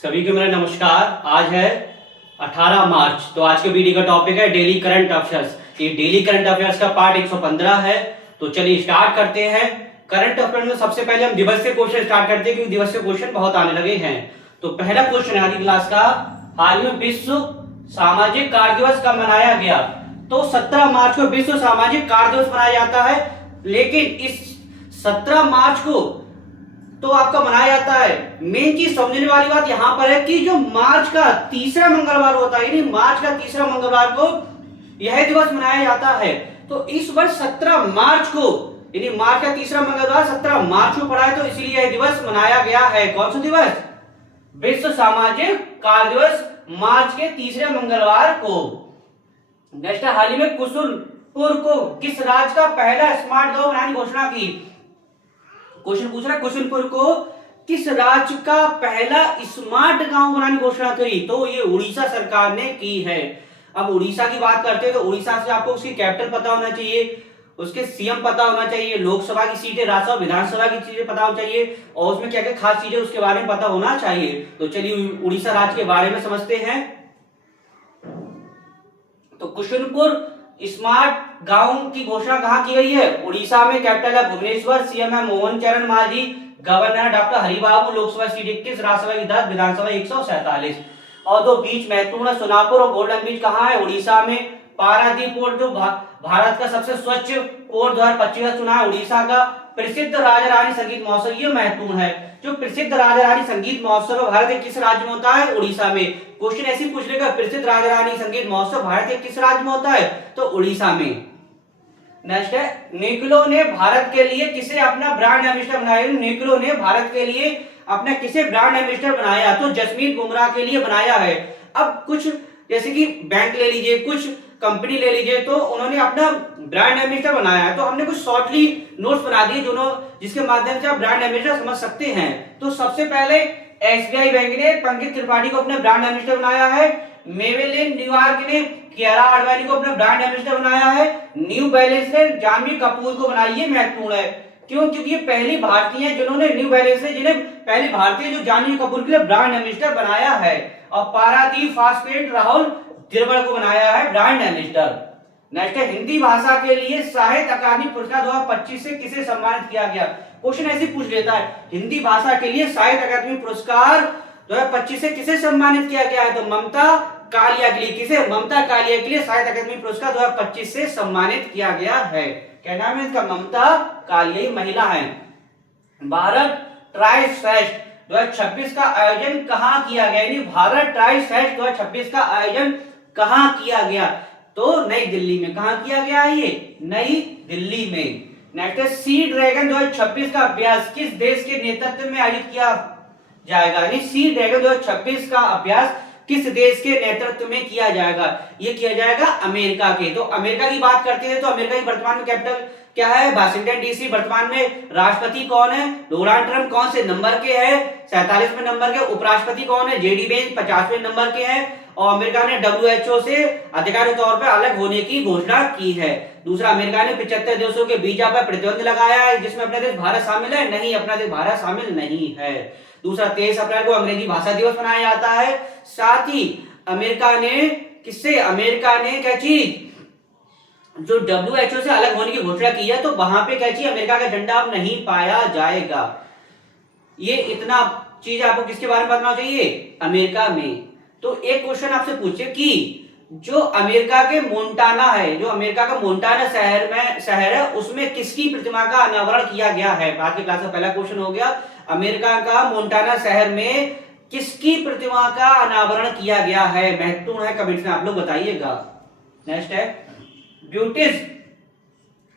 सभी को मेरा नमस्कार। आज है 18 मार्च। तो आज के वीडियो का टॉपिक है डेली करंट अफेयर्स। ये डेली करंट अफेयर्स का पार्ट 115 है। तो चलिए स्टार्ट करते हैं। करंट अफेयर्स में सबसे पहले हम दिवस से क्वेश्चन स्टार्ट करते हैं, क्योंकि दिवस से क्वेश्चन बहुत आने लगे हैं। तो पहला क्वेश्चन है आज की क्लास का, हाल में विश्व सामाजिक कार्य दिवस कब मनाया गया? तो 17 मार्च को विश्व सामाजिक कार्य दिवस मनाया जाता है। लेकिन इस 17 मार्च को तो आपका मनाया जाता है, मेन चीज समझने वाली बात यहां पर है कि जो मार्च का तीसरा मंगलवार होता है, यानी मार्च का तीसरा मंगलवार को यह दिवस मनाया जाता है। तो इस वर्ष 17 मार्च को, यानी मार्च का तीसरा मंगलवार 17 मार्च को पड़ा है, तो इसीलिए यह दिवस मनाया गया है। कौन सा दिवस? विश्व सामाजिक कार्य दिवस, मार्च के तीसरे मंगलवार को। नेक्स्ट, हाल ही में कुसुलपुर को किस राज्य का पहला स्मार्ट गांव बनाने की घोषणा की? क्वेश्चन पूछ रहा है, कुसुलपुर को किस राज्य का पहला स्मार्ट गांव बनाने की घोषणा करी? तो ये उड़ीसा सरकार ने की है। अब उड़ीसा की बात करते हैं तो उड़ीसा से आपको उसकी कैपिटल पता होना चाहिए, उसके सीएम पता होना चाहिए, लोकसभा की सीटें, राज्यसभा विधानसभा की चीजें पता होना चाहिए, और उसमें क्या क्या खास चीजें उसके बारे में पता होना चाहिए। तो चलिए उड़ीसा राज्य के बारे में समझते हैं। तो कुसुलपुर स्मार्ट गांव की घोषणा कहां की गई है? उड़ीसा में। कैपिटल है भुवनेश्वर, सीएम है मोहन चरण Manjhi, governor doctor Haribabu, Lok Sabha seat 21, Rajya Sabha की 10, विधानसभा 147। और दो बीच महत्वपूर्ण है, सोनापुर और गोल्डन बीच कहां है? उड़ीसा में। पारादीप पोर्ट जो भारत का सबसे स्वच्छ पोर्ट 2025 का चुना है, उड़ीसा का। प्रसिद्ध राजा रानी संगीत महोत्सव, ये महत्वपूर्ण है, जो प्रसिद्ध राजा रानी संगीत महोत्सव भारत के किस राज्य में होता है? उड़ीसा में। क्वेश्चन ऐसे पूछ लेगा, प्रसिद्ध राजा रानी संगीत महोत्सव भारत के किस राज्य में होता है? तो उड़ीसा में। नेक्स्ट है, निक्लो ने भारत के लिए किसे अपना ब्रांड एम्बेसडर बनाया? निक्लो ने भारत के लिए अपना किसे ब्रांड एम्बेसडर बनाया? तो जसमीत बुमराह के लिए बनाया है। अब कुछ जैसे कि बैंक ले लीजिए, कुछ कंपनी ले लीजिए, तो उन्होंने अपना ब्रांड एम्बेसडर बनाया है। तो हमने कुछ शॉर्टली नोट्स बना दिए जिसके माध्यम से आप ब्रांड एम्बेसडर समझ सकते हैं। तो सबसे पहले एसबीआई बैंक ने पंकज त्रिपाठी को अपने ब्रांड एम्बेसडर बनाया है। मेबेलिन न्यूयॉर्क ने कियारा आडवाणी को अपना ब्रांड एम्बेसडर बनाया है। न्यू बैलेंस ने जानवी कपूर को बनाई, ये महत्वपूर्ण है। क्यों? क्योंकि ये पहली भारतीय है जिन्होंने न्यू बैलेंस ने जिन्हें पहली भारतीय जो जानवी कपूर के लिए ब्रांड एम्बेसडर बनाया है। और पारादीप फास्फेट राहुल द्रविड़ को बनाया है ब्रांड एम्बेसडर। नेक्स्ट है, हिंदी भाषा के लिए साहित्य अकादमी पुरस्कार 2025 से किसे सम्मानित किया गया? क्वेश्चन ऐसे पूछ लेता है, हिंदी भाषा के लिए साहित्य अकादमी पुरस्कार 2025 से किसे सम्मानित किया गया है? तो ममता कालिया के लिए। किसे? ममता कालिया के लिए साहित्य अकादमी पुरस्कार 2025 से सम्मानित किया गया है। क्या नाम है इसका? ममता कालिया, ये महिला है। भारत ट्राई फेस्ट 2026 का आयोजन कहां किया गया? यानी भारत ट्राई फेस्ट 2026 का आयोजन कहां किया गया? तो नई दिल्ली में। कहां किया गया है ये? नई दिल्ली में। नेक्स्ट है, सी ड्रैगन 2026 का अभ्यास किस देश के नेतृत्व में आयोजित किया जाएगा? यानी सी ड्रैगन 2026 का अभ्यास किस देश के नेतृत्व में किया जाएगा? ये किया जाएगा अमेरिका के। तो अमेरिका की बात करते हैं तो अमेरिका की वर्तमान में कैपिटल क्या है? Washington DC. वर्तमान में राष्ट्रपति कौन है? Donald Trump. कौन से नंबर के है? 47वें नंबर के। उपराष्ट्रपति कौन है? जेडी वेंस 50वें नंबर के हैं। और अमेरिका ने WHO से आधिकारिक तौर पर अलग होने की घोषणा की है। दूसरा, अमेरिका ने 75 देशों के वीजा पर प्रतिबंध लगाया है, जिसमें अपना देश भारत शामिल है? नहीं, अपना देश भारत शामिल नहीं है। दूसरा, 23 अप्रैल को अंग्रेजी भाषा दिवस मनाया जाता है। साथ ही अमेरिका ने क्या चीज, जो WHO से अलग होने की घोषणा की है, तो वहां पे क्या चीज, अमेरिका का झंडा अब नहीं पाया जाएगा। ये इतना चीज आपको किसके बारे में बताना चाहिए? अमेरिका में। तो एक क्वेश्चन आपसे पूछे कि जो अमेरिका के मोंटाना है, जो अमेरिका का मोंटाना शहर है, उसमें किसकी प्रतिमा का अनावरण किया गया है? आज की क्लास का पहला क्वेश्चन हो गया, अमेरिका का मोंटाना शहर में किसकी प्रतिमा का अनावरण किया गया है? महत्वपूर्ण है, कमेंट्स में आप लोग बताइएगा। नेक्स्ट है, ब्यूटिस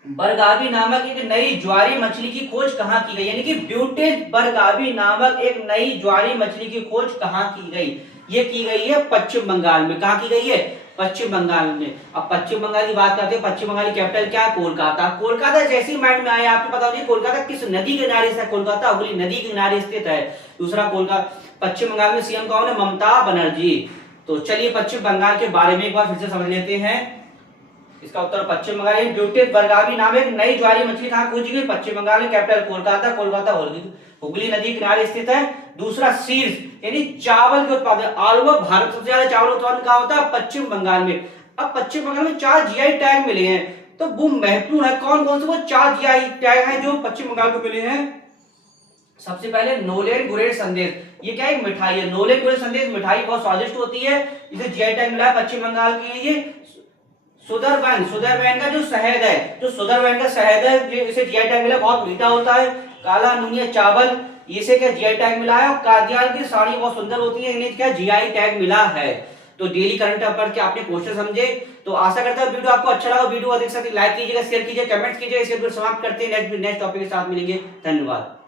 बरगावी नामक एक नई ज्वारी मछली की खोज कहां की गई? यानी कि ब्यूटिस बरगावी नामक एक नई ज्वारी मछली की खोज कहां की गई? ये की गई है पश्चिम बंगाल में। कहां की गई है? पश्चिम बंगाल में। अब पश्चिम बंगाल की बात करते हैं, पश्चिम बंगाल की कैपिटल क्या है? कोलकाता। कोलकाता जैसे ही माइंड में आया आपको पता होगा कोलकाता किस नदी के किनारे है? कोलकाता हुगली नदी के किनारे स्थित है। दूसरा, कोलकाता पश्चिम बंगाल में सीएम कौन है? ममता बनर्जी। तो चलिए पश्चिम बंगाल के बारे में एक बार फिर से समझ लेते हैं। इसका उत्तर पश्चिम बंगाल है। ब्यूटेस बरगावी नाम एक नई ज्वारी मछली कहाँ खोजी गई? पश्चिम बंगाल में, कैपिटल कोलकाता, कोलकाता हुगली नदी किनारे स्थित है। दूसरा सीड्स यानी चावल के उत्पादन, आलू में भारत सबसे ज्यादा चावल उत्पादन कहाँ होता है? पश्चिम बंगाल में। अब पश्चिम बंगाल में 4 जीआई टैग मिले हैं, तो वो महत्वपूर्ण है। कौन कौन से वो 4 जीआई टैग हैं जो पश्चिम बंगाल को मिले हैं? सबसे पहले नोलेन गुरेड संदेश, ये क्या है? मिठाई है। नोलेन गुरेड संदेश मिठाई बहुत स्वादिष्ट होती है, इसे जीआई टैग मिला है पश्चिम बंगाल के लिए। सुदरबैन का जो शहद है, जो सुदरबैन का शहद है, इसे जीआई टैग मिला, बहुत मीठा होता है। काला नूनिया चावल, इसे क्या जीआई टैग मिला है। और कादियाल की साड़ी बहुत सुंदर होती है, इन्हें क्या जीआई टैग मिला है। तो डेली करंट अफेयर के आपने क्वेश्चन समझे, तो आशा करता हूं वीडियो आपको अच्छा लगा। वीडियो को अधिक से अधिक लाइक कीजिएगा, शेयर कीजिए, कमेंट्स कीजिएगा। इसे समाप्त करते हैं, नेक्स्ट टॉपिक के साथ मिलेंगे। धन्यवाद।